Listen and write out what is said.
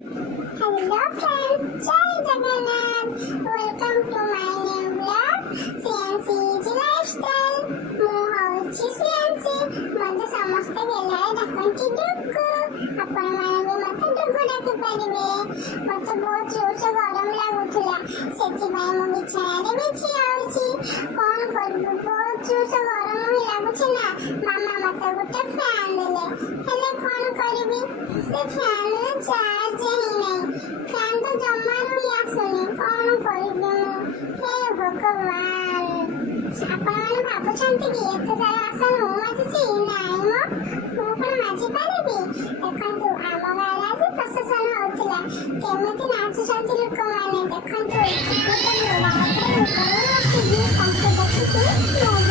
Hello friends, Jai Jagannath. Welcome to my new vlog, CNC Lifestyle. ମୁଁ ହଉଛି CNC. ମୋତେ ସମସ୍ତେ ଗେଲାରେ ଡାକନ୍ତି ଡୁକୁ। ଆପଣମାନେ ବି ମୋତେ ଡୁକୁ ଡାକି ପାରିବେ। ମୋତେ ବହୁତ ଜୋରସେ ଗରମ ଲାଗୁଥିଲା, ସେଥିପାଇଁ ମୁଁ ବିଛଣାରେ ବିଛି ଯାଉଛି। କ'ଣ କରିବି, ବହୁତ ଜୋରସେ ଗରମ ଲାଗୁଛି ନା। ମାମା ମୋତେ ଗୋଟେ ଫ୍ୟାନ୍ ଦେଲେ, ହେଲେ କ'ଣ କରିବି, ସେ ଫ୍ୟାନ୍ରେ ଚାର୍ଜ ହିଁ ନାହିଁ। ଫ୍ୟାନ୍ ତ ଜମାରୁ ହିଁ ଆସୁନି, କ'ଣ କରିବି ମୁଁ? ହେ ଭଗବାନ! ଆପଣମାନେ ଭାବୁଛନ୍ତି କି ଏତେ ସାରା ବାସନ ମୁଁ ମାଜିଛି? ନାଇଁ ମ, ମୁଁ କ'ଣ ମାଜି ପାରିବି? ଦେଖନ୍ତୁ, ଆମ ଗାଁରେ ଆଜି ପ୍ରସେସନ ହଉଥିଲା, କେମିତି ନାଚୁଛନ୍ତି ଲୋକମାନେ। ଦେଖନ୍ତୁ, ଗୋଟେ ଲୁଗା ଉପରେ ଲୋକମାନେ ବସିକି ତାଙ୍କୁ ଦେଖିକି ମୁଁ